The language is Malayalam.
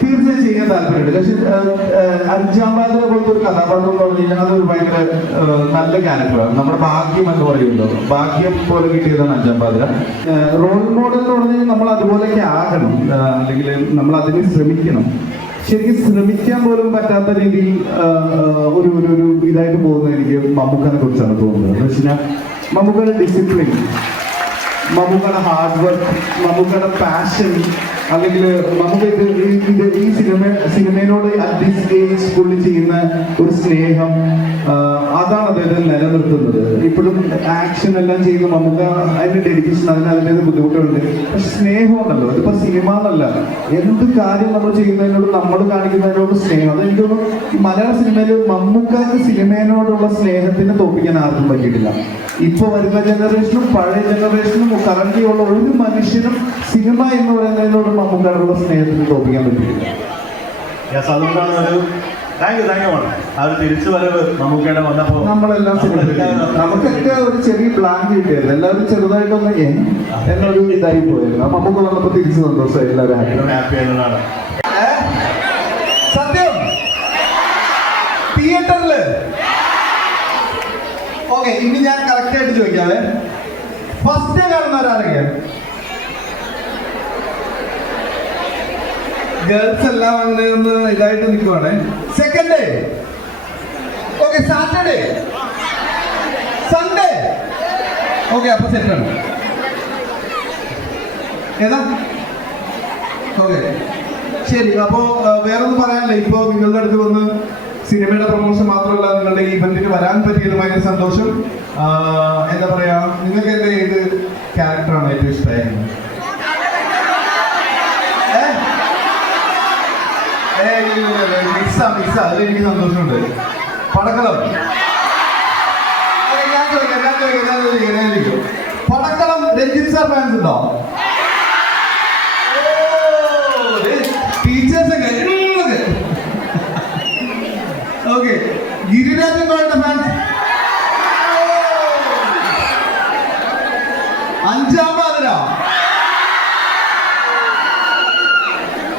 തീർച്ചയായും ചെയ്യാൻ താല്പര്യമുണ്ട്. പക്ഷെ അഞ്ചാം പാതിര പോലത്തെ ഒരു കഥാപാത്രം എന്ന് പറഞ്ഞു കഴിഞ്ഞാൽ അതൊരു ഭയങ്കര നല്ല ക്യാരക്ടറാണ്. നമ്മുടെ ഭാഗ്യം എന്ന് പറയുമല്ലോ, ഭാഗ്യം പോലെ കിട്ടിയതാണ് അഞ്ചാം പാതിര. റോൾ മോഡൽ എന്ന് പറഞ്ഞു കഴിഞ്ഞാൽ നമ്മൾ അതുപോലെയൊക്കെ ആകണം, അല്ലെങ്കിൽ നമ്മൾ അതിന് ശ്രമിക്കണം. ശരിക്കും ശ്രമിക്കാൻ പോലും പറ്റാത്ത രീതിയിൽ ഒരു ഒരു ഇതായിട്ട് പോകുന്നത് എനിക്ക് മമ്മൂക്കനെ കുറിച്ചാണ് തോന്നുന്നത്. എന്ന് വെച്ച് കഴിഞ്ഞാൽ മമ്മൂക്കയുടെ ഡിസിപ്ലിൻ, മമ്മൂക്കയുടെ ഹാർഡ് വർക്ക്, മമ്മൂക്കയുടെ പാഷൻ, അല്ലെങ്കിൽ നമുക്ക് ഈ സിനിമയോട് അറ്റ് ദിസ് ഏജ് പുള്ളി ചെയ്യുന്ന ഒരു സ്നേഹം, അതാണ് അദ്ദേഹത്തെ നിലനിർത്തുന്നത്. ഇപ്പോഴും ആക്ഷൻ എല്ലാം ചെയ്യുന്ന നമുക്ക് അതിന്റെ ഡെഡിക്കേഷൻ, അതിൻ്റെ ബുദ്ധിമുട്ടുണ്ട്. പക്ഷെ സ്നേഹമുണ്ടല്ലോ, അതിപ്പോ സിനിമ എന്നല്ല, എന്ത് കാര്യം നമ്മൾ ചെയ്യുന്നതിനോട് നമ്മൾ കാണിക്കുന്നതിനോട് സ്നേഹം, അതെനിക്ക് തോന്നുന്നു മലയാള സിനിമയിൽ മമ്മൂക്കാക്ക് സിനിമയോടുള്ള സ്നേഹത്തിന് തോപ്പിക്കാൻ ആർക്കും പറ്റിയിട്ടില്ല. ഇപ്പൊ വരുന്ന ജനറേഷനും പഴയ ജനറേഷനും കറന്റ് ഉള്ള ഒരു മനുഷ്യനും സിനിമ എന്ന് പറയുന്നതിനോട് മമ്മൂക്കാരോടുള്ള സ്നേഹത്തിന് തോപ്പിക്കാൻ പറ്റിയിട്ടില്ല. അതുകൊണ്ടാണ് ആ ഒരു തിരിച്ചു വരവ് മമ്മൂക്കയുടെ വന്നപ്പോ നമ്മളെല്ലാം നമുക്കൊക്കെ ഒരു ചെറിയ പ്ലാൻ കിട്ടിയായിരുന്നു. എല്ലാവരും ചെറുതായിട്ടൊന്ന് എന്നൊരു ഇതായി പോയിരുന്നു. മമ്മൂക്ക വന്നപ്പോ തിരിച്ചു സന്തോഷം, എല്ലാവരും ഹാപ്പി ആയതാണ്. സത്യം തിയേറ്ററില് ഓക്കെ. ഇനി ഞാൻ കറക്റ്റ് ആയിട്ട് ചോദിക്കാവേ, ഫസ്റ്റ് കാണുന്നവരാണെങ്കിൽ ഗേൾസ് എല്ലാം ഒന്ന് ഇതായിട്ട് നിൽക്കുവാണ്. Second day okay, Saturday, Sunday okay, അപ്പൊ സെറ്റാണ്. ഏതാ ഓക്കെ ശരി. അപ്പോ വേറൊന്നും പറയാനില്ല. ഇപ്പൊ നിങ്ങളുടെ അടുത്ത് വന്ന് സിനിമയുടെ പ്രൊമോഷൻ മാത്രമല്ല, നിങ്ങളുടെ ഈ ഇവന്റിന് വരാൻ പറ്റിയത് ഭയങ്കര സന്തോഷം. എന്താ പറയാ, നിങ്ങൾക്ക് എന്റെ ഏത് ക്യാരക്ടറാണ് ഏറ്റവും ഇഷ്ടമായിരുന്നത്? അതിൽ എനിക്ക് സന്തോഷമുണ്ട്. പടക്കളം, ഞാൻ ചോദിക്കാം. പടക്കളം രഞ്ജിത്ത് സാർ ഫാൻസ് ഉണ്ടോ?